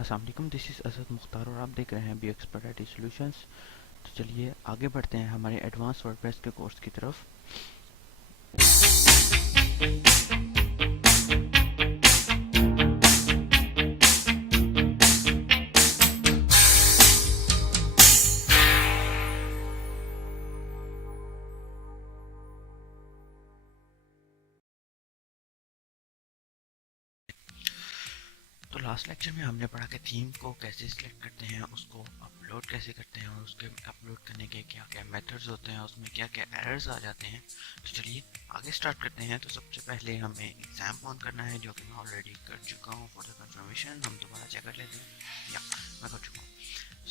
अस्सलाम वालेकुम, this is Asad Mukhtar और आप देख रहे हैं बी एक्सपर्ट आईटी सॉल्यूशंस। तो चलिए आगे बढ़ते हैं हमारे एडवांस वर्डप्रेस के कोर्स की तरफ। तो लास्ट लेक्चर में हमने पढ़ा कि थीम को कैसे सिलेक्ट करते हैं, उसको अपलोड कैसे करते हैं और उसके अपलोड करने के क्या क्या मेथड्स होते हैं, उसमें क्या क्या एरर्स आ जाते हैं। तो चलिए आगे स्टार्ट करते हैं। तो सबसे पहले हमें एग्जाम ऑन करना है, जो कि मैं ऑलरेडी कर चुका हूँ। फॉर द कंफर्मेशन हम दोबारा चेक कर लेते हैं। या मैं कर चुका हूँ।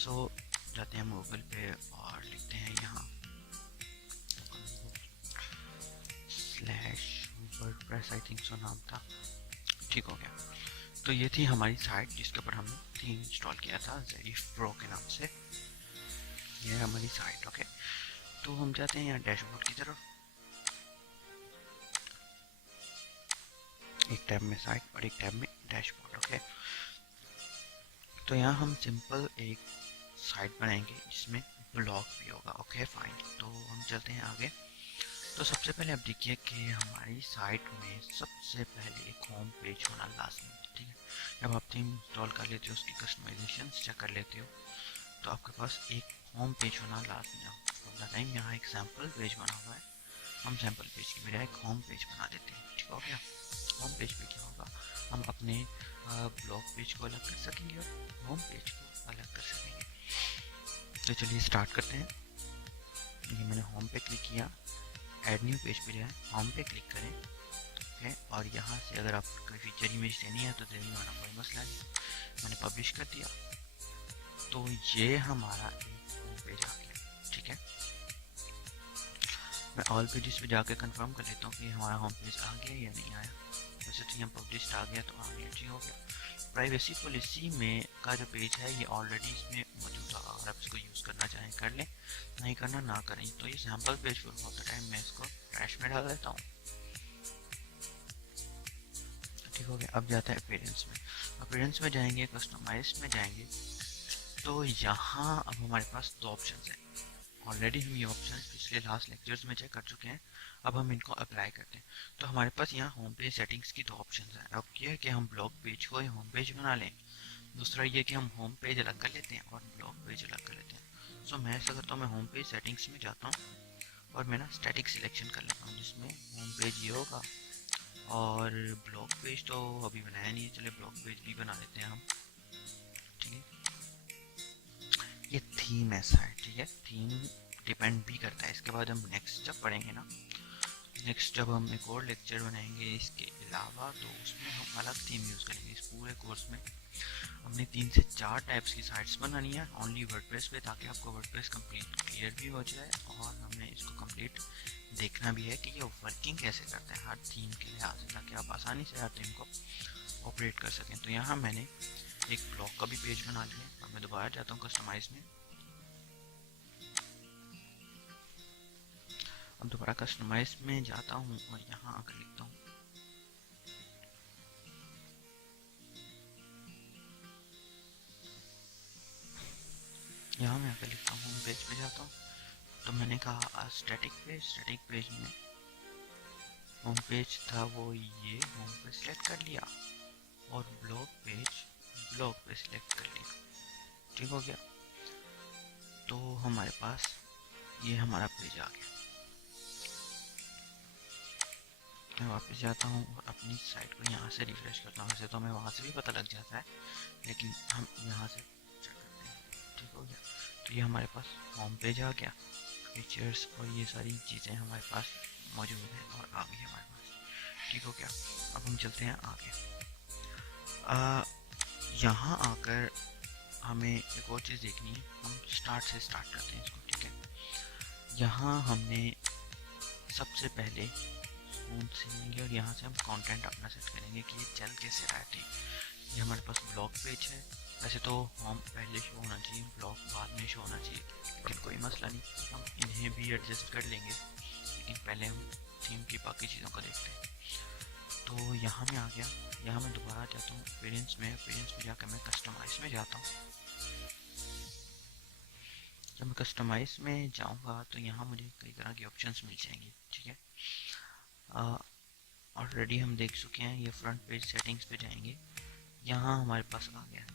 सो जाते हैं गूगल पे और लिखते हैं यहाँ /WordPress, आई थिंक सो नाम था। ठीक हो गया। तो ये थी हमारी साइट जिसके ऊपर हमने थीम इंस्टॉल किया था ज़ेरिफ प्रो के नाम से। ये है हमारी साइट। ओके, तो हम जाते हैं यहाँ डैशबोर्ड की तरफ। एक टैब में साइट और एक टैब में डैशबोर्ड। ओके, तो यहाँ हम सिंपल एक साइट बनाएंगे जिसमें ब्लॉग भी होगा। ओके फाइन, तो हम चलते हैं आगे। तो सबसे पहले आप देखिए कि हमारी साइट में सबसे पहले एक होम पेज होना लाजमी है। ठीक है, जब आप थीम इंस्टॉल कर लेते हो, उसकी कस्टमाइजेशन चेक कर लेते हो, तो आपके पास एक होम पेज होना लाजमी है। फॉर द टाइम यहाँ एक सैम्पल पेज बना हुआ है, हम सैम्पल पेज की बजाय एक होम पेज बना देते हैं। ठीक हो गया। होम पेज पे क्या होगा, हम अपने ब्लॉग पेज को अलग कर सकेंगे और होम पेज को अलग कर सकेंगे। तो चलिए स्टार्ट करते हैं। ये मैंने होम पे क्लिक किया, ऐड न्यू पेज पे जाएँ, होम पे क्लिक करें। ओके, और यहाँ से अगर आप कोई फीचर इमेज देनी है तो देनी वाला कोई मसला नहीं। मैंने पब्लिश कर दिया, तो ये हमारा एक होम पेज आ गया। ठीक है, मैं ऑल पेजेस पे जाके कंफर्म कर लेता हूँ कि हमारा होम पेज आ गया या नहीं आया। वैसे तो यहाँ पब्लिश आ गया तो आ गया। ठीक हो गया। प्राइवेसी पॉलिसी में का जो पेज है ये ऑलरेडी इसमें मौजूद होगा, अगर आप इसको यूज़ करना चाहें कर लें, नहीं करना ना करें। तो ये सैम्पल पेज पर बहुत टाइम मैं इसको ट्रैश में डाल देता हूँ। ठीक हो गया। अब जाता है अपीयरेंस में। अपीयरेंस में जाएंगे, कस्टमाइज में जाएंगे, तो यहाँ अब हमारे पास दो ऑप्शन हैं। ऑलरेडी हम ये ऑप्शन पिछले लास्ट लेक्चर्स में चेक कर चुके हैं, अब हम इनको अप्लाई करते हैं। तो हमारे पास यहाँ होम पेज सेटिंग्स की दो ऑप्शन हैं। अब ये है कि हम ब्लॉग पेज को होम पेज बना लें, दूसरा ये कि हम होम पेज अलग कर लेते हैं और ब्लॉग पेज अलग कर लेते हैं। सो मैं ऐसा करता हूँ, मैं होम पेज सेटिंग्स में जाता हूँ और मैं ना स्टैटिक सिलेक्शन कर लेता हूँ, जिसमें होम पेज ये होगा और ब्लॉग पेज तो अभी बनाया नहीं है, चले ब्लॉग पेज भी बना लेते हैं हम। ठीक है, ये थीम ऐसा है। ठीक है, थीम डिपेंड भी करता है। इसके बाद हम नेक्स्ट जब पढ़ेंगे ना, नेक्स्ट जब हम एक और लेक्चर बनाएंगे इसके अलावा, तो उसमें हम अलग थीम यूज़ करेंगे। इस पूरे कोर्स में हमने 3 से 4 टाइप्स की साइट्स बनानी है ओनली वर्डप्रेस पे, ताकि आपको वर्डप्रेस कंप्लीट क्लियर भी हो जाए और हमने इसको कंप्लीट देखना भी है कि ये वर्किंग कैसे करता है हर थीम के लिहाज से, ताकि आप आसानी से हर थीम को ऑपरेट कर सकें। तो यहाँ मैंने एक ब्लॉग का भी पेज बना लिया और मैं दोबारा जाता हूँ कस्टमाइज में। अब दोबारा कस्टमाइज में जाता हूँ और यहाँ आकर लिखता हूँ यहाँ मैं आकर लिखता हूँ होम पेज पे जाता हूँ। तो मैंने कहा स्टैटिक पेज में होम पेज था वो ये होम पे सिलेक्ट कर लिया और ब्लॉग पे सिलेक्ट कर लिया। ठीक हो गया। तो हमारे पास ये हमारा पेज आ गया। मैं वापस जाता हूँ और अपनी साइट को यहाँ से रिफ्रेश करता हूँ। वैसे तो हमें वहाँ से भी पता लग जाता है, लेकिन हम यहाँ से चेक करते हैं। ठीक हो गया। तो ये हमारे पास होम पेज आ गया, फीचर्स और ये सारी चीज़ें हमारे पास मौजूद हैं और आ गई हमारे पास। ठीक हो गया। अब हम चलते हैं आगे। यहाँ आकर हमें एक और चीज़ देखनी है। हम स्टार्ट से स्टार्ट करते हैं इसको। ठीक है, यहाँ हमने सबसे पहले स्पून से लेंगे और यहाँ से हम कंटेंट अपना सेट करेंगे कि ये चल कैसे रहा है। ठीक, ये हमारे पास ब्लॉग पेज है। वैसे तो होम पहले शो होना चाहिए, ब्लॉग बाद में शो होना चाहिए, लेकिन कोई मसला नहीं, हम इन्हें भी एडजस्ट कर लेंगे। लेकिन पहले हम थीम की बाकी चीज़ों को देखते हैं। तो यहाँ मैं आ गया। यहाँ मैं दोबारा जाता हूँ अपीयरेंस में जाकर मैं कस्टमाइज कस्टमाइज में जाता हूँ। जब मैं कस्टमाइज में जाऊँगा तो यहाँ मुझे कई तरह के ऑप्शंस मिल जाएंगे, ठीक है। ऑलरेडी हम देख चुके हैं, ये फ्रंट पेज सेटिंग्स पे जाएंगे, यहाँ हमारे पास आ गया।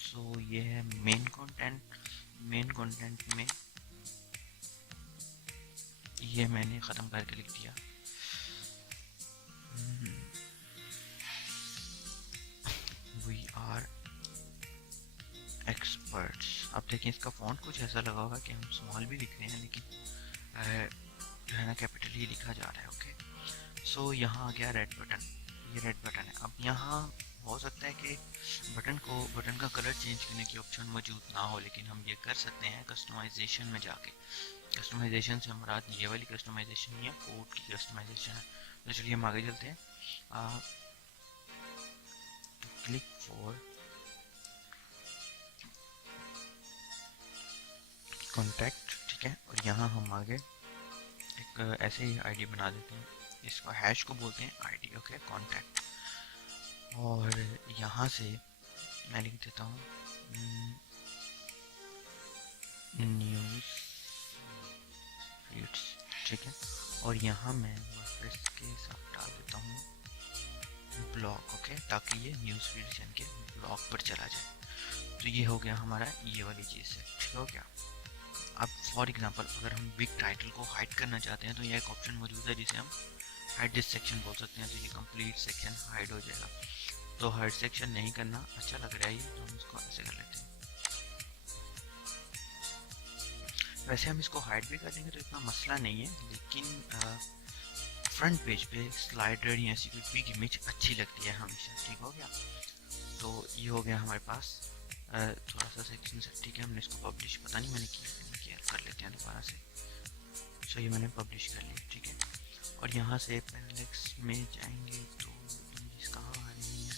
सो ये है मेन कंटेंट। मेन कंटेंट में ये मैंने ख़त्म करके लिख दिया। We are experts. अब देखिए इसका फॉन्ट कुछ ऐसा लगा होगा कि हम स्मॉल भी लिख रहे हैं, लेकिन जो है ना कैपिटल ही लिखा जा रहा है। ओके, सो यहाँ आ गया रेड बटन। ये रेड बटन है। अब यहाँ हो सकता है कि बटन का कलर चेंज करने की ऑप्शन मौजूद ना हो, लेकिन हम ये कर सकते हैं कस्टमाइजेशन में जाके। कस्टमाइजेशन से हमारा ये वाली कस्टमाइजेशन या कोड की कस्टमाइजेशन है। तो चलिए हम आगे चलते हैं। क्लिक फॉर कॉन्टैक्ट, ठीक है। और यहाँ हम आगे एक ऐसे ही आईडी बना देते हैं, इसको हैश को बोलते हैं आईडी। Okay, contact. और यहाँ से मैं लिख देता हूँ न्यूज़ फीड्स, ठीक है। और यहाँ मैं वर्डप्रेस के साथ डाल देता हूँ ब्लॉग, ओके, ताकि ये न्यूज़ फीड्स यानी कि ब्लॉग पर चला जाए। तो ये हो गया हमारा ये वाली चीज़ है, ठीक हो गया। अब फॉर एग्जांपल अगर हम बिग टाइटल को हाइड करना चाहते हैं तो यह एक ऑप्शन मौजूद है जिसे हम हाइड दिस सेक्शन बोल सकते हैं। तो ये कंप्लीट सेक्शन हाइड हो जाएगा। तो हाइड सेक्शन नहीं करना अच्छा लग रहा है ये, तो हम इसको ऐसे कर लेते हैं। वैसे हम इसको हाइड भी कर देंगे तो इतना मसला नहीं है, लेकिन फ्रंट पेज पे स्लाइडर या ऐसी कोई बिग इमेज अच्छी लगती है हमेशा, ठीक हो गया। तो ये हो गया हमारे पास थोड़ा सा सेक्शन से, ठीक है। हमने इसको पब्लिश, पता नहीं मैंने किया कर लेते हैं दोबारा से। सो ये मैंने पब्लिश कर लिया, ठीक है। और यहाँ से पैरालेक्स में जाएंगे तो इमेज कहाँ आ रही है।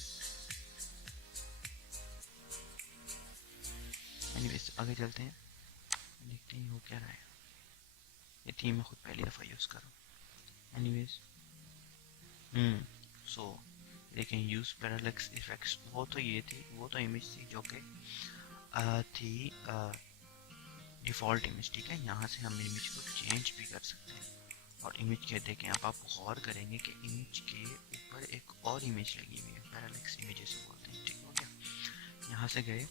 एनीवेज आगे चलते हैं, देखते हैं वो क्या रहा है। ये थीम मैं खुद पहली दफ़ा यूज़ करूँ। एनीवेज सो देखें, यूज़ पैरालेक्स इफेक्ट्स, वो तो ये थी, वो तो इमेज थी जो कि थी डिफ़ॉल्ट इमेज, ठीक है। यहाँ से हम इमेज को चेंज भी कर सकते हैं। और इमेज के देखें, अब आप गौर करेंगे कि इमेज के ऊपर एक और इमेज लगी हुई है, पैरालेक्स इमेज से बोलते हैं, ठीक हो गया। यहाँ से गए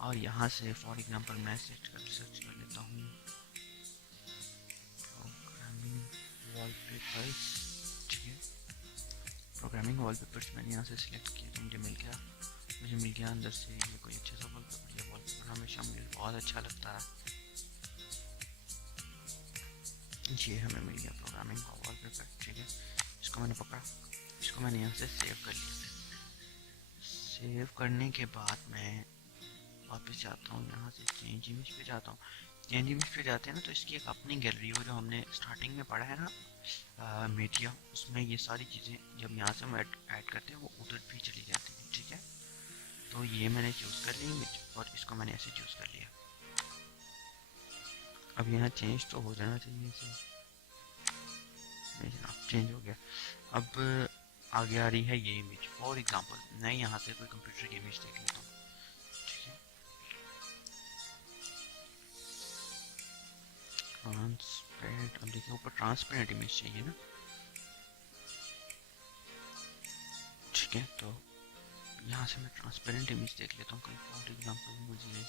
और यहाँ से फॉर एग्जांपल मैं सर्च कर लेता हूँ प्रोग्रामिंग वॉलपेपर्स, ठीक है। प्रोग्रामिंग वॉलपेपर्स मैंने यहाँ से सिलेक्ट किया तो मुझे मिल गया अंदर से ये कोई अच्छा सा वॉलपेपर। ये वॉलपेपर हमेशा मुझे बहुत अच्छा लगता है। ये हमें मिल गया प्रोग्रामिंग वॉलपेपर, ठीक है। इसको मैंने पकड़ा, इसको मैंने यहाँ से सेव कर लिया। सेव करने के बाद मैं वापस जाता हूँ, यहाँ से चेंज इमेज पे जाता हूँ। चेंज इमेज पे जाते हैं ना तो इसकी एक अपनी गैलरी हो, जो हमने स्टार्टिंग में पढ़ा है ना मीडिया, उसमें ये सारी चीज़ें जब यहाँ से हम ऐड करते हैं वो उधर भी चली जाती हैं, ठीक है। तो ये मैंने चूज़ कर ली इमेज और इसको मैंने ऐसे चूज़ कर लिया। अब यहाँ चेंज तो हो जाना चाहिए इसे, जनाब चेंज हो गया। अब आगे आ रही है ये इमेज। फॉर एग्जांपल मैं यहाँ से कोई कंप्यूटर की इमेज देख लेता हूँ, ठीक है। ट्रांसपेरेंट, अब देखिए ऊपर ट्रांसपेरेंट इमेज चाहिए ना, ठीक है। तो यहाँ से मैं ट्रांसपेरेंट इमेज देख लेता हूँ कोई। फॉर एग्जांपल मुझे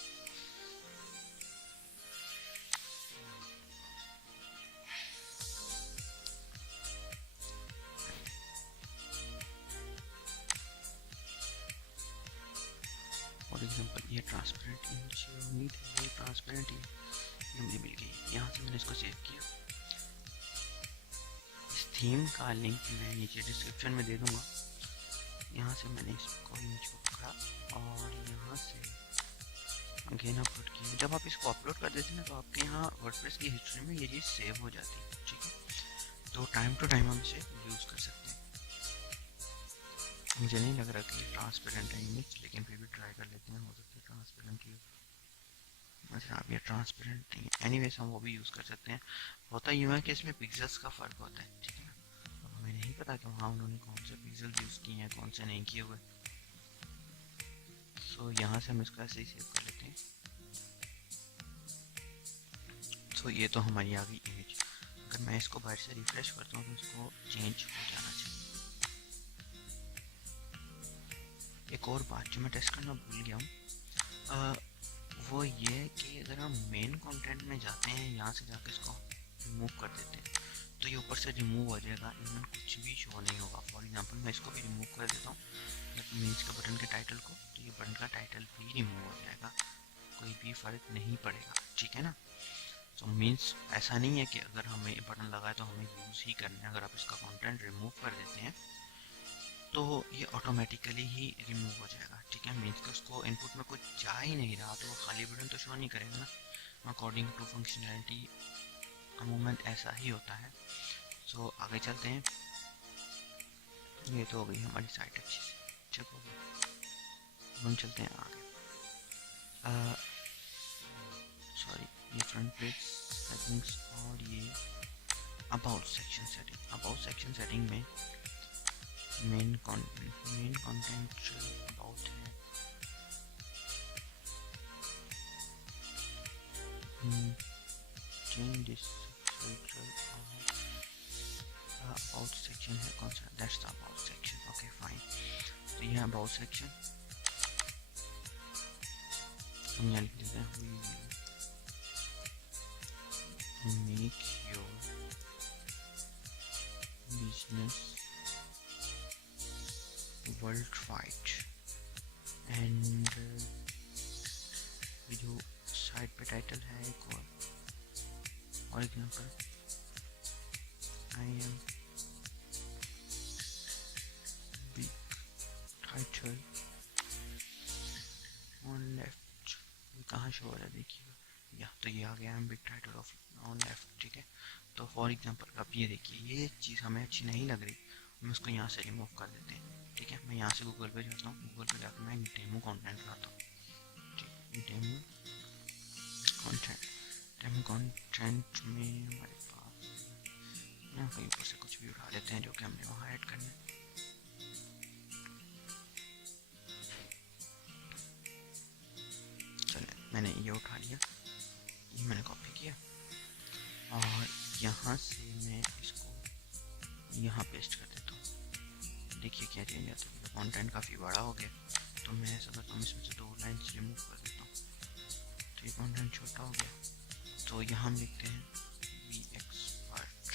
ये ट्रांसपेरेंट इमेज, उम्मीद है ये ट्रांसपेरेंट ही मुझे मिल गई। यहाँ से मैंने इसको सेव किया। इस थीम का लिंक मैं नीचे डिस्क्रिप्शन में दे दूँगा। यहाँ से मैंने इसको इमेज को पकड़ा और यहाँ से अगेन अपलोड किया। जब आप इसको अपलोड कर देते हैं तो आपके यहाँ वर्डप्रेस की हिस्ट्री में ये चीज़ सेव हो जाती है, ठीक है। तो टाइम टू टाइम हम इसे यूज़ कर सकते हैं। मुझे नहीं लग रहा कि ट्रांसपेरेंट है इमेज, लेकिन फिर भी ट्राई कर लेते हैं, हो सकता है ट्रांसपेरेंट ही। अच्छा, अब ये ट्रांसपेरेंट नहीं है, एनीवेज हम वो भी यूज़ कर सकते हैं। होता यूँ है कि इसमें पिक्सल्स का फ़र्क होता है, ठीक है ना। अब हमें नहीं पता कि वहाँ उन्होंने कौन से पिक्सल यूज़ किए हैं, कौन से नहीं किए हुए। तो यहाँ से हम इसको ऐसे ही सेव कर लेते हैं। तो ये तो हमारी आ गई इमेज। अगर मैं इसको बाहर से रिफ्रेश करता हूँ तो इसको चेंज हो जाना चाहिए। एक और बात जो मैं टेस्ट करना भूल गया हूँ, वो ये कि अगर हम मेन कंटेंट में जाते हैं, यहाँ से जाकर इसको रिमूव कर देते हैं तो ये ऊपर से रिमूव हो जाएगा, इवन कुछ भी शो नहीं होगा। फॉर एग्जांपल मैं इसको भी रिमूव कर देता हूँ मीन्स का बटन के टाइटल को, तो ये बटन का टाइटल भी रिमूव हो जाएगा, कोई भी फ़र्क नहीं पड़ेगा, ठीक है ना। तो मीन्स ऐसा नहीं है कि अगर हमें बटन लगाए तो हमें यूज़ ही करना है। अगर आप इसका कंटेंट रिमूव कर देते हैं तो ये ऑटोमेटिकली ही रिमूव हो जाएगा, ठीक है। मीन्स कि उसको इनपुट में कुछ जा ही नहीं रहा तो वो खाली बटन तो शो नहीं करेगा ना। अकॉर्डिंग टू फंक्शनैलिटी अमूमन ऐसा ही होता है। सो आगे चलते हैं। ये तो हो गई हमारी साइट अच्छी से चेक हो गई। हम चलते हैं आगे। सॉरी, ये फ्रंट पेज सेटिंग्स और ये about section setting. About section setting में मेन कंटेंट अबाउट है। चेंज दिस अबाउट सेक्शन है कौन सा, that's the about section, okay fine. तो ये अबाउट सेक्शन हम यहाँ लिख देते हैं, make your business world wide. And जो साइड पे टाइटल है एक और example, I am big title on left. ये कहाँ शो हो रहा है देखिएगा, या तो ये आ गया I am big title of on left, ठीक है। तो फॉर एग्जांपल आप ये देखिए, ये चीज़ हमें अच्छी नहीं लग रही, हम इसको यहाँ से रिमूव कर देते हैं, ठीक है। मैं यहाँ से गूगल पे जाता हूँ, गूगल पे जाकर मैं डेमो कंटेंट लाता हूँ, ठीक। डेमो कंटेंट में हमारे पास यहाँ कहीं ऊपर से कुछ भी उठा लेते हैं जो कि हमने वहाँ ऐड करना है। चलिए मैंने ये उठा लिया, ये मैंने कॉपी किया और यहाँ से मैं इसको यहाँ पेस्ट कर देता हूँ। देखिए क्या चेंज आता है, कंटेंट काफ़ी बड़ा हो गया। तो मैं ऐसा करता हूँ, इसमें से 2 लाइन्स रिमूव कर देता हूँ, तो ये कंटेंट छोटा हो गया। तो यहाँ हम लिखते हैं वी एक्सपर्ट,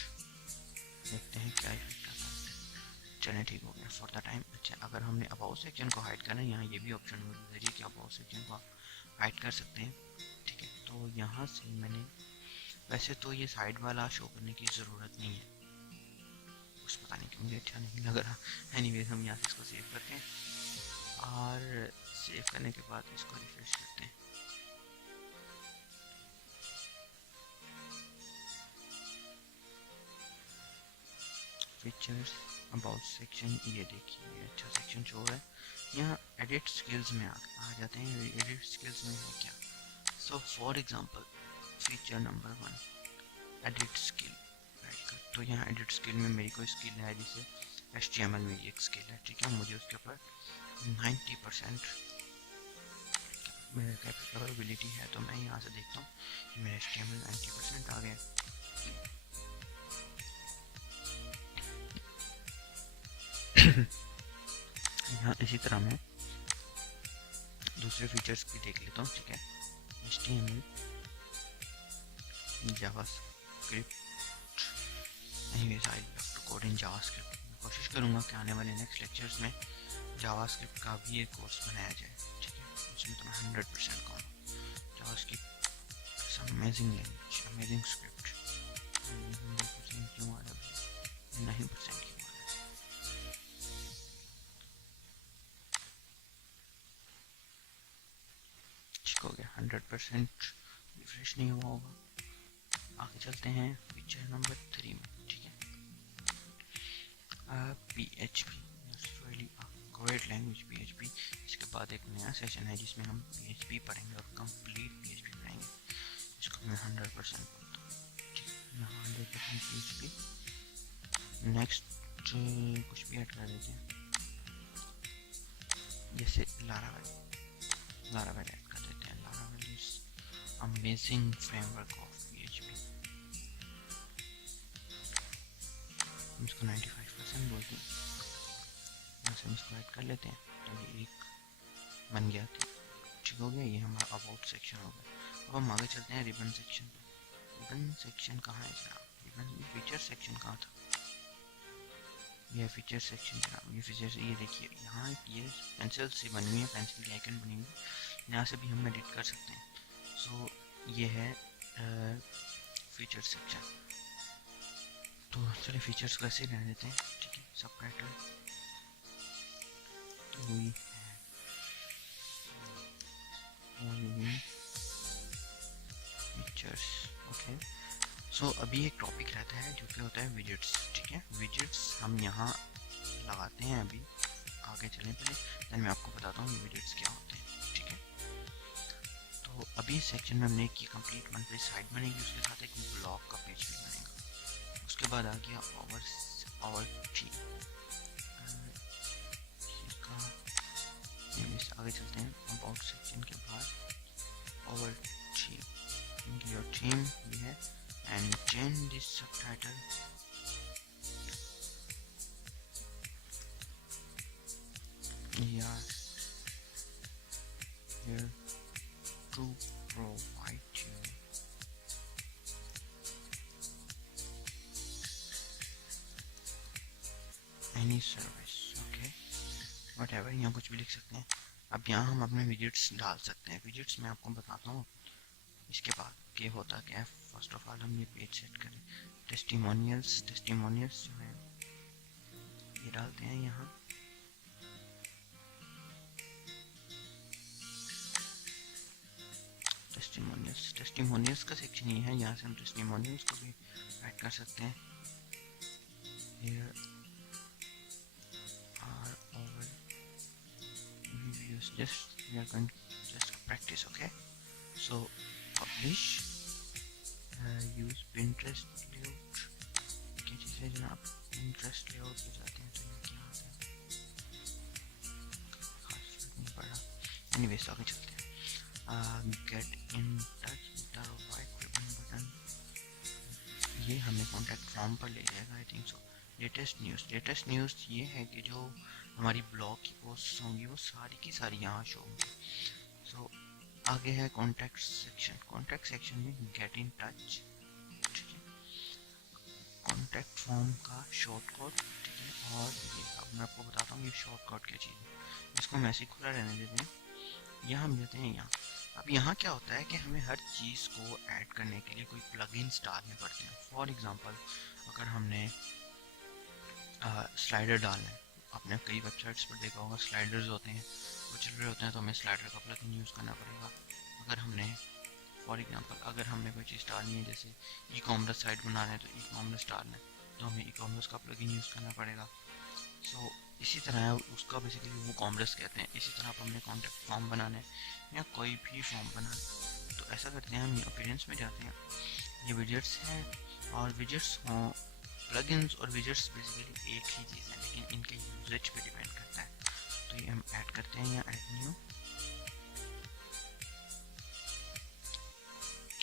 देखते हैं क्या इफेक्ट आता है। चलें ठीक हो गया फॉर द टाइम। अच्छा, अगर हमने अबाउट सेक्शन को हाइड करना है, यहाँ ये भी ऑप्शन मिल रही है कि अबाउट सेक्शन को हाइड कर सकते हैं, ठीक है। तो यहाँ से मैंने, वैसे तो ये साइड वाला शो करने की ज़रूरत नहीं है, कुछ पता नहीं क्यों मुझे अच्छा नहीं लग रहा। एनीवेज हम यहाँ से इसको सेव करते हैं और सेव करने के बाद इसको रिफ्रेश करते हैं। फीचर्स अबाउट सेक्शन, ये देखिए ये अच्छा सेक्शन शो है। यहाँ एडिट स्किल्स में आ जाते हैं। एडिट स्किल्स में है क्या, so for example feature number 1 edit skill, तो यहाँ एडिट स्किल में मेरी कोई स्किल है, जैसे HTML मेरी एक स्किल है, ठीक है। मुझे उसके ऊपर 90% मेरे कैपेबिलिटी है, तो मैं यहाँ से देखता हूँ मेरा HTML 90% आ गया। यहाँ इसी तरह मैं दूसरे फीचर्स भी देख लेता हूँ, ठीक है। HTML, JavaScript, anyways I love to code in JavaScript. मैं कोशिश करूँगा कि आने वाले नेक्स्ट लेक्चर्स में जावास्क्रिप्ट का भी एक कोर्स बनाया जाए, ठीक है। उसमें तो मैं 100% कहूँगा। JavaScript amazing language, amazing script. 100% क्यों आ रहा है, 9% क्यों आ रहा है। ठीक हो गया, 100% रिफ्रेश नहीं हुआ होगा। आगे चलते हैं फीचर नंबर 3 में, ठीक है। PHP, really great language PHP। इसके बाद एक नया सेशन है जिसमें हम PHP पढ़ेंगे और कंप्लीट PHP पढ़ेंगे। इसको मैं 100% बोलता हूँ, ठीक है। यहाँ 100% PHP। नेक्स्ट कुछ भी ऐड कर देते हैं, जैसे लारावेल, लारावेल ऐड कर देते हैं। Laravel is amazing framework of PHP। हम इसको 95% बोलते हैं, वैसे हम इसको ऐड कर लेते हैं। तो ये एक बन गया, ठीक हो गया। ये हमारा अबाउट सेक्शन हो गया। अब हम आगे चलते हैं रिबन सेक्शन पे। रिबन सेक्शन कहाँ है जनाब? रिबन फीचर सेक्शन कहाँ था? ये फीचर सेक्शन जनाब। ये फीचर, ये देखिए यहाँ ये पेंसिल से बनी हुई है, पेंसिल की आइकन बनी हुई है, यहाँ से भी हम एडिट कर सकते हैं। सो ये है फीचर सेक्शन। तो चलिए फीचर्स को ऐसे रहने देते हैं, ठीक है। सब टाइटल वही है, फीचर्स, ओके। सो अभी एक टॉपिक रहता है जो कि होता है विजेट्स, ठीक है। विजेट्स हम यहाँ लगाते हैं। अभी आगे चलें पहले, देन मैं आपको बताता हूँ ये विजेट्स क्या होते हैं, ठीक है। तो अभी इस सेक्शन में हमने की कंप्लीट वन पेज साइट बनेगी, उसके साथ एक ब्लॉग का पेज भी बनेगा। उसके बाद आ गया आवर ट्री का। आगे चलते हैं अबाउट सेक्शन के बाद आवर ट्री, your theme ये है, and change this subtitle we are here to provide you any service, okay, whatever। यहाँ कुछ भी लिख सकते हैं। अब यहाँ हम अपने विजेट्स डाल सकते हैं। विजेट्स मैं आपको बताता हूँ इसके बाद क्या होता क्या है। फर्स्ट ऑफ ऑल हम ये पेज सेट करें। टेस्टिमोनियल्स, टेस्टिमोनियल्स जो है ये डालते हैं यहाँ। टेस्टिमोनियल्स, टेस्टिमोनियल्स का सेक्शन ये है, यहाँ से हम टेस्टिमोनियल्स को भी ऐड कर सकते हैं। Here are our reviews, just we are going just practice, okay। So publish, use Pinterest layout, क्या चीज़ है जनाब? Pinterest layout पे जाते हैं तो ये क्या आता है, खास फर्क नहीं पड़ा। Anyways आगे चलते हैं। Get in touch with our white ribbon button, ये हमें कॉन्टैक्ट फॉर्म पर ले जाएगा, I think so. Latest news, latest news ये है कि जो हमारी ब्लॉग की पोस्ट होंगी वो सारी की सारी यहाँ शो होंगी। सो आगे है कॉन्टैक्ट सेक्शन। कॉन्टैक्ट सेक्शन में गेट इन टच, ठीक है, कॉन्टैक्ट फॉर्म का शॉर्टकट, ठीक है। और ये अब मैं आपको बताता हूँ ये शॉर्टकट क्या चीज़ है। इसको हम ऐसे खुला रहने देते हैं। यहाँ हम जाते हैं यहाँ। अब यहाँ क्या होता है कि हमें हर चीज़ को ऐड करने के लिए कोई प्लगइन्स डालने पड़ते हैं। फॉर एग्जांपल अगर हमने स्लाइडर डालना है, आपने कई वेबसाइट्स पर देखा होगा स्लाइडर्स होते हैं, वो चल रहे होते हैं, तो हमें स्लाइडर का प्लगइन यूज़ करना पड़ेगा। अगर हमने फॉर एग्जांपल अगर हमने कोई चीज़ डालनी है, जैसे ई कॉमर्स साइट बनाना है, तो ई कॉमर्स डालना है तो हमें ई कॉमर्स का प्लगइन यूज़ करना पड़ेगा। सो इसी तरह उसका बेसिकली वो कॉमर्स कहते हैं। इसी तरह आप हमने कॉन्टैक्ट फॉर्म बनाना है या कोई भी फॉर्म बनाना है तो ऐसा करते हैं, हम अपीयरेंस में जाते हैं। ये विजेट्स हैं, और विजेट्स हों प्लगइन्स और विजेट्स बेसिकली एक ही चीज़ है, लेकिन इनके यूजेज पे डिपेंड करता है। तो ये हम ऐड करते हैं या ऐड न्यू।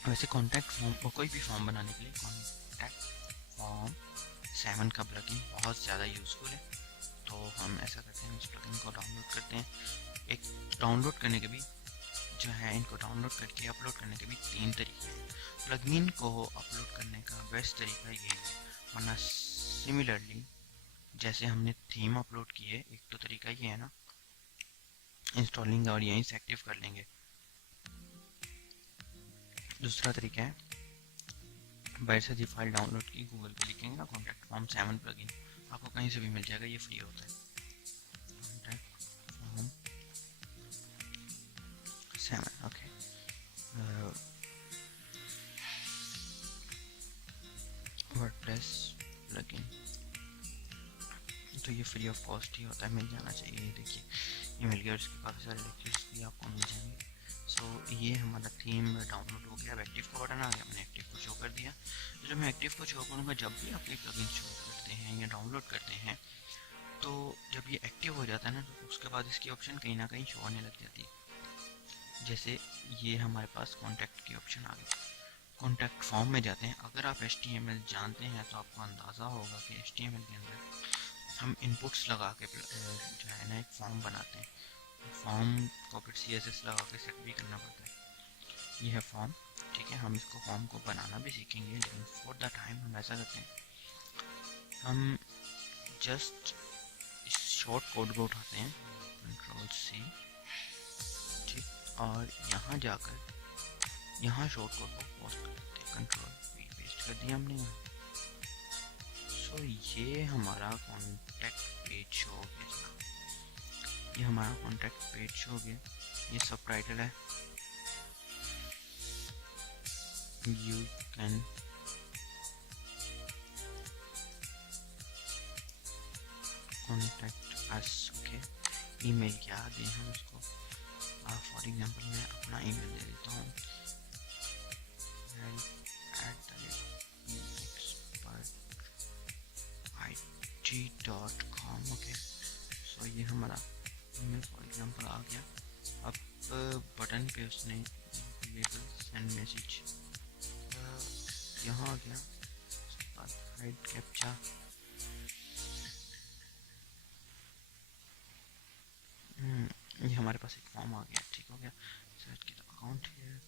वैसे कॉन्टैक्ट फॉर्म और कोई भी फॉर्म बनाने के लिए कॉन्टैक्ट फॉर्म 7 का प्लगइन बहुत ज़्यादा यूज़फुल है। तो हम ऐसा करते हैं, इस प्लगइन को डाउनलोड करते हैं। एक डाउनलोड करने के भी जो है, इनको डाउनलोड करके अपलोड करने के भी 3 तरीके हैं। प्लगइन को अपलोड करने का बेस्ट तरीका ये है, वरना सिमिलरली जैसे हमने थीम अपलोड की है, एक तो तरीका ये है ना इंस्टॉलिंग, और यहीं से एक्टिव कर लेंगे। दूसरा तरीका है बाहर से फाइल डाउनलोड की, गूगल पे लिखेंगे ना कॉन्टैक्ट फॉर्म 7 प्लगइन, आपको कहीं से भी मिल जाएगा, ये फ्री होता है। Contact form 7, okay. WordPress plugin, तो ये फ्री ऑफ कॉस्ट ही होता है, मिल जाना चाहिए। ये देखिए ये मिल गया, इसके काफ़ी सारे लेक्चर्स भी आपको मिल जाएंगे। सो ये हमारा थीम डाउनलोड हो गया। अब एक्टिव का बटन आ गया, हमने एक्टिव को शो कर दिया। तो जब मैं एक्टिव को शो करूँगा, जब भी आप ये प्लगइन शो करते हैं या डाउनलोड करते हैं, तो जब ये एक्टिव हो जाता है ना, तो उसके बाद इसकी ऑप्शन कहीं ना कहीं शो होने लग जाती है। जैसे ये हमारे पास कॉन्टैक्ट की ऑप्शन आ गई। कॉन्टैक्ट फॉर्म में जाते हैं। अगर आप HTML जानते हैं तो आपको अंदाज़ा होगा कि HTML के अंदर हम इनपुट्स लगा के जो है ना एक फॉर्म बनाते हैं। फॉर्म को फिर CSS लगा के सेट भी करना पड़ता है। ये है फॉर्म, ठीक है। हम इसको फॉर्म को बनाना भी सीखेंगे, लेकिन फॉर द टाइम हम ऐसा करते हैं, हम जस्ट इस शॉर्ट कोड को उठाते हैं, Ctrl+C, ठीक, और यहाँ जाकर यहाँ शॉर्ट कोड को पोस्ट कर देते हैं, Ctrl+V पेस्ट कर दिया हमने यहाँ। सो ये हमारा कॉन्टैक्ट पेज शो हो गया जनाब, ये हमारा कॉन्टैक्ट पेज शो हो गया। ये सब टाइटल है, you can contact us, okay. Email क्या दें हम इसको, फॉर एग्जांपल मैं अपना ईमेल दे देता हूँ, help@expertit.com, ओके। सो ये हमारा ईमेल फॉर एग्जांपल आ गया। अब बटन पे उसने लेबल सेंड मैसेज यहाँ आ गया, उसके बाद हाइड कैप्चा, ये हमारे पास एक फॉर्म आ गया, ठीक हो गया। सेट की अकाउंट है,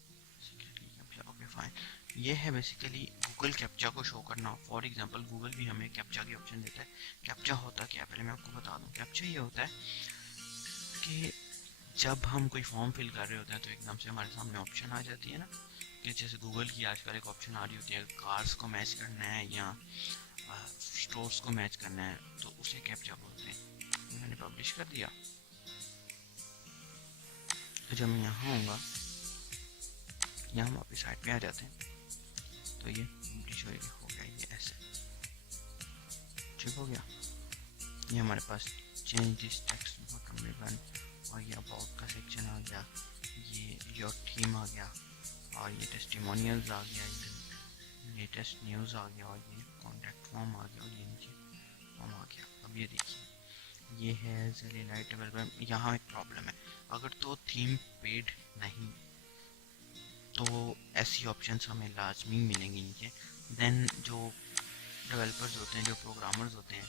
ओके फाइन। ये है बेसिकली गूगल कैप्चा को शो करना। फॉर एग्जांपल गूगल भी हमें कैप्चा की ऑप्शन देता है। कैप्चा होता क्या है पहले मैं आपको बता दूं। कैप्चा ये होता है कि जब हम कोई फॉर्म फिल कर रहे होते हैं तो एकदम से हमारे सामने ऑप्शन आ जाती है ना, कि जैसे गूगल की आजकल एक ऑप्शन आ रही होती है, कार्स को मैच करना है या स्टोर्स को मैच करना है, तो उसे कैप्चा बोलते हैं। मैंने पब्लिश कर दिया, तो जब मैं यहाँ आऊँगा, यहाँ हम वापस साइड पे आ जाते हैं, तो ये पब्लिश हो गया, ये ऐसे ठीक हो गया। ये हमारे पास चेंज दिस टेक्स्ट बॉटम में बन, और ये अबाउट का सेक्शन आ गया, ये योर थीम आ गया, और ये टेस्टिमोनियल्स आ गया, ये लेटेस्ट न्यूज़ आ गया, और ये कॉन्टैक्ट फॉर्म आ गया, और ये नीचे फॉर्म आ गया। अब ये देखिए, ये है ज़ेली लाइट डेवलपर। यहाँ एक प्रॉब्लम है, अगर तो थीम पेड नहीं तो ऐसी ऑप्शंस हमें लाजमी मिलेंगी नीचे। देन जो डेवलपर्स होते हैं, जो प्रोग्रामर्स होते हैं,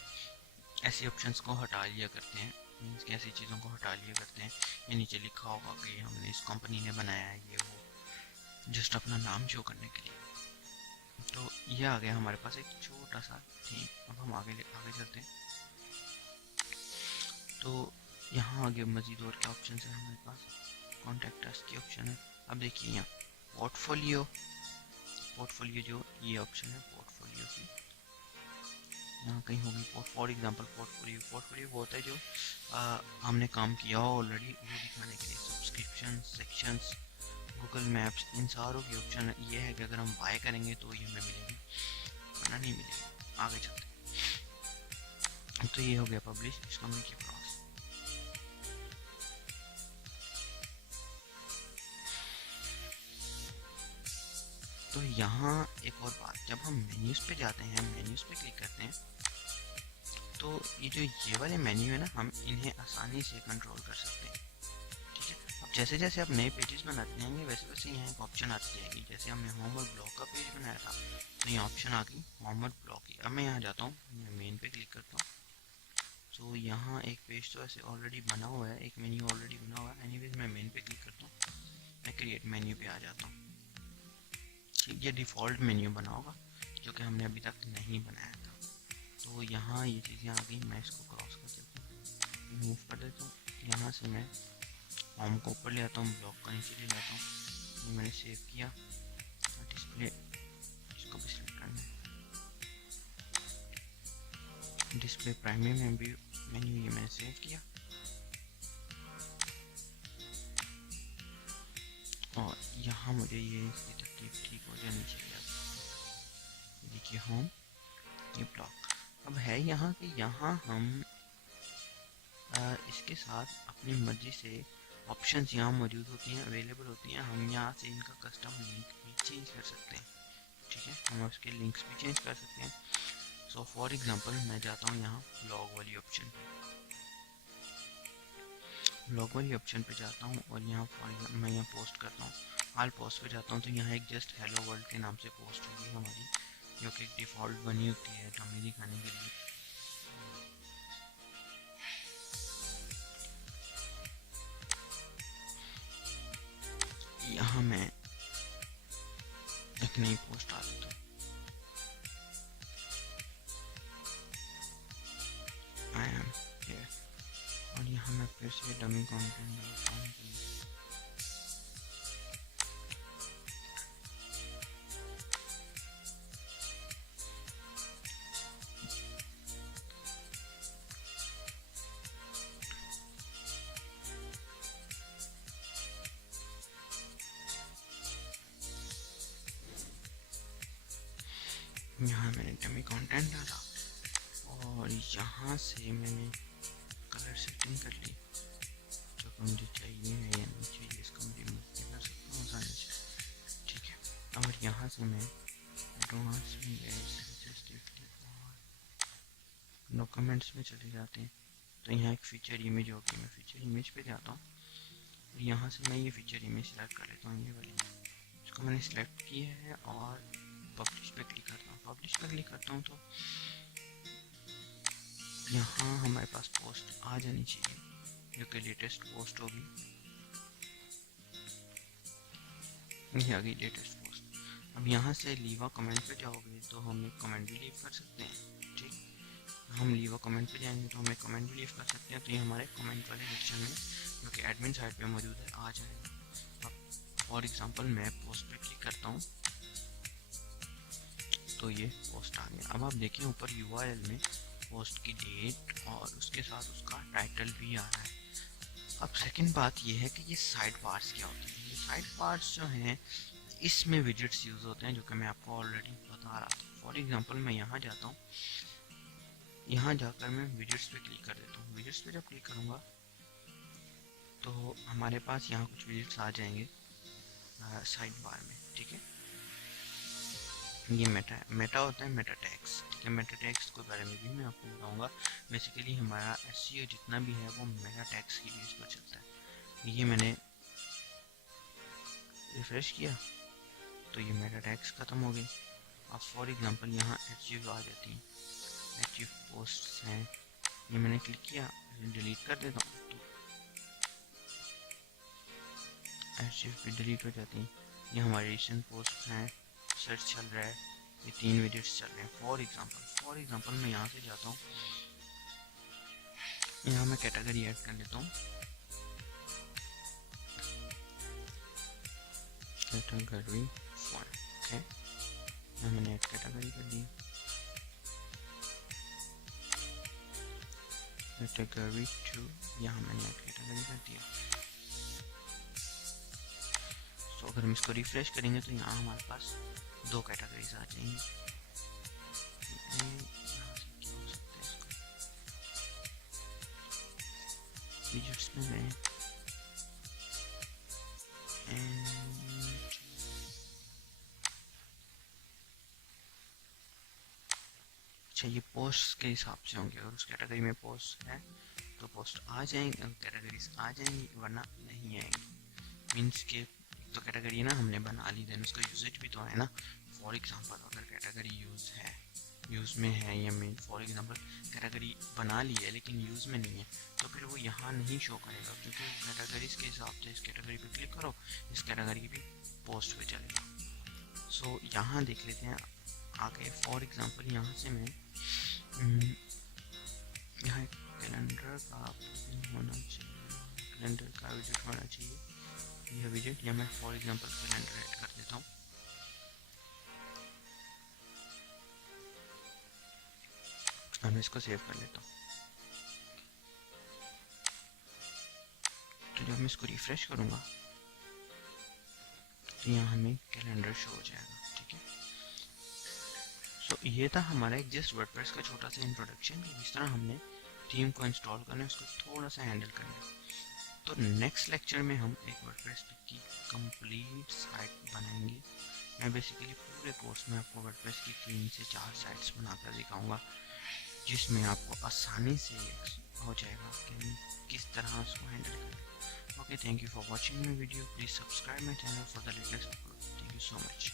ऐसी ऑप्शंस को हटा लिया करते हैं, मीन्स कि ऐसी चीज़ों को हटा लिया करते हैं। ये नीचे लिखा होगा कि हमने इस कंपनी ने बनाया है, ये वो, जस्ट अपना नाम शो करने के लिए। तो ये आ गया हमारे पास एक छोटा सा थीम। अब हम आगे चलते हैं। तो यहाँ आगे मज़ीद और क्या ऑप्शन है हमारे पास, कॉन्टैक्ट अस की ऑप्शन है। अब देखिए यहाँ पोर्टफोलियो जो ये ऑप्शन है पोर्टफोलियो की, यहाँ कहीं होगी। फॉर एग्जांपल पोर्टफोलियो वो होता है जो हमने काम किया हो ऑलरेडी, वो दिखाने के लिए। सब्सक्रिप्शन, सेक्शंस, गूगल मैप्स, इन सारों की ऑप्शन ये है कि अगर हम बाय करेंगे तो ये हमें मिलेगी, वरना नहीं मिलेगी। आगे चलते हैं। तो ये हो गया पब्लिश, इसको हमने किया क्रॉस। तो यहाँ एक और बात, जब हम मेन्यूज़ पे जाते हैं, मेन्यूज़ पे क्लिक करते हैं, तो ये वाले मेन्यू है ना, हम इन्हें आसानी से कंट्रोल कर सकते हैं, ठीक है। अब जैसे जैसे आप नए पेजेस बनाते जाएंगे, वैसे वैसे यहाँ एक ऑप्शन आती जाएगी। जैसे हमने होम और ब्लॉग का पेज बनाया था, तो यहाँ ऑप्शन आ गई होम और ब्लॉग की। अब मैं यहाँ जाता हूँ, मैं मेन पे क्लिक करता हूँ, तो यहाँ एक पेज तो ऐसे ऑलरेडी बना हुआ है, एक मेन्यू ऑलरेडी बना हुआ है। एनीवेज मैं मेन पे क्लिक करता हूँ, मैं क्रिएट मेन्यू पे आ जाता हूँ। ये डिफ़ॉल्ट मेन्यू बना होगा, जो कि हमने अभी तक नहीं बनाया था। तो यहाँ ये चीज़ें आ गई, मैं इसको क्रॉस कर देता हूँ, मूव कर देता हूँ। यहाँ से मैं होम को ऊपर ले आता हूँ, ब्लॉक का नीचे ले जाता हूँ। ये मैंने सेव किया, डिस्प्ले, इसको भी सिलेक्ट करना है, डिस्प्ले प्राइमरी में भी मेन्यू, ये मैंने सेव किया। और यहाँ मुझे ये इसकी तकलीफ ठीक हो जानी चाहिए। देखिए होम, ये ब्लॉक। अब है यहाँ कि यहाँ हम इसके साथ अपनी मर्जी से ऑप्शंस यहाँ मौजूद होती हैं, अवेलेबल होती हैं। हम यहाँ से इनका कस्टम लिंक भी चेंज कर सकते हैं, ठीक है। हम उसके लिंक्स भी चेंज कर सकते हैं। सो फॉर एग्जांपल मैं जाता हूँ यहाँ ब्लॉग वाली ऑप्शन पे, ब्लॉग वाली ऑप्शन पे जाता हूँ और यहाँ मैं यहाँ पोस्ट करता हूँ, हाल पोस्ट पे जाता हूँ तो यहाँ एक जस्ट हेलो वर्ल्ड के नाम से पोस्ट होगी हमारी, जो कि डिफ़ॉल्ट बनी होती है डमी दिखाने के लिए। यहाँ मैं एक नई पोस्ट डाल देता हूँ, आई एम हियर, और यहाँ मैं फिर से डमी कंटेंट डालता हूँ। यहाँ मैंने डमी कंटेंट डाला और यहाँ से मैंने कलर सेटिंग कर ली, जो कि मुझे चाहिए है या नहीं चाहिए इसको मैं रिमूव भी कर सकता हूँ आसानी से, ठीक है। और यहाँ से मैं डॉक्यूमेंट्स में चले जाते हैं, तो यहाँ एक फीचर इमेज होगी, मैं फीचर इमेज पे जाता हूँ, यहाँ से मैं ये फीचर इमेज सेलेक्ट कर लेता हूँ, ये वाली इसको मैंने सेलेक्ट किया है और पब्लिश पे क्लिक करता हूँ। पब्लिश पे क्लिक करता हूँ तो यहाँ हमारे पास पोस्ट आ जानी चाहिए, जो कि लेटेस्ट पोस्ट होगी, ये आ गई लेटेस्ट पोस्ट। अब यहाँ से लीव अ कमेंट पे जाओगे तो हम एक कमेंट भी लीव कर सकते हैं, ठीक। हम लीव अ कमेंट पे जाएंगे तो हम एक कमेंट भी लीव कर सकते हैं, तो ये हमारे कमेंट वाले सेक्शन में, जो कि एडमिन साइड पे मौजूद है, आ जाएगा। अब फॉर एग्जांपल मैं पोस्ट पे क्लिक करता हूँ तो ये पोस्ट आ गया। अब आप देखें ऊपर URL में पोस्ट की डेट और उसके साथ उसका टाइटल भी आ रहा है। अब सेकंड बात ये है कि ये साइड बार्स क्या होते हैं। ये साइड बार्स जो हैं इसमें विजेट्स यूज़ होते हैं, जो कि मैं आपको ऑलरेडी बता रहा था। फॉर एग्जांपल मैं यहाँ जाता हूँ, यहाँ जाकर मैं विजेट्स पे क्लिक कर देता हूँ। विजेट्स पे जब क्लिक करूँगा तो हमारे पास यहाँ कुछ विजेट्स आ जाएंगे साइड बार में, ठीक है। ये मेटा होता है, मेटा टैग्स, ठीक है। मेटा टैग्स के बारे में भी मैं आपको बताऊंगा। बेसिकली हमारा SEO जितना भी है वो मेटा टैग्स की बेस पर चलता है। ये मैंने रिफ्रेश किया तो ये मेटा टैग्स खत्म हो गए। अब फॉर एग्जांपल यहाँ एचजीव आ जाती हैं, एचजीव पोस्ट्स हैं, ये मैंने क्लिक किया, डिलीट कर देता हूँ तो एचजीव भी डिलीट हो जाती हैं। ये हमारे रिसेंट पोस्ट हैं, सर्च चल रहा है, ये 3 विजिट्स चल रहे हैं। फॉर एग्जांपल मैं यहाँ से जाता हूँ, यहाँ मैं कैटेगरी ऐड कर लेता हूँ, कैटेगरी 1, ओके। यहाँ मैंने ऐड कैटेगरी कर दी, कैटेगरी 2, यहाँ मैंने ऐड कैटेगरी कर दिया। तो अगर हम इसको रिफ्रेश करेंगे तो यहाँ हमारे पास 2 कैटेगरीज आ जाएंगी। विजेट्स में गए अच्छा, ये पोस्ट के हिसाब से होंगे, अगर उस कैटेगरी में पोस्ट है तो पोस्ट आ जाएंगे, कैटेगरीज आ जाएंगी, वरना नहीं आएंगी। मीन्स के तो कैटेगरी है ना हमने बना ली, देन उसका यूजेज भी तो है ना। फॉर एग्जांपल अगर कैटेगरी यूज़ में है, या मीन फॉर एग्जांपल कैटेगरी बना ली है लेकिन यूज़ में नहीं है, तो फिर वो यहाँ नहीं शो करेगा, क्योंकि कैटेगरीज के हिसाब से इस कैटेगरी पे क्लिक करो, इस कैटेगरी की भी पोस्ट पे चलेगा। सो यहाँ देख लेते हैं आगे। फॉर एग्जांपल यहाँ से मैं यहाँ कैलेंडर का होना चाहिए, कैलेंडर का विजिट होना चाहिए, यह विजिट, या मैं फॉर एग्जांपल कैलेंडर ऐड कर देता हूँ। मैं इसको सेव कर लेता हूँ। तो जब मैं इसको रिफ्रेश करूँगा तो यहाँ हमें कैलेंडर शो हो जाएगा, ठीक है। सो ये था हमारा एक जस्ट वर्डप्रेस का छोटा सा इंट्रोडक्शन, कि किस तरह हमने थीम को इंस्टॉल करना है, उसको थोड़ा सा हैंडल करना है। तो नेक्स्ट लेक्चर में हम एक वर्डप्रेस की कंप्लीट साइट बनाएंगे। मैं बेसिकली पूरे कोर्स में आपको वर्डप्रेस की 3 से 4 साइट्स बनाकर दिखाऊंगा, जिसमें आपको आसानी से हो जाएगा कि हम किस तरह उसको हैंडल करें। Okay, thank you for watching my video. Please subscribe my channel for the latest upload. Thank you so much.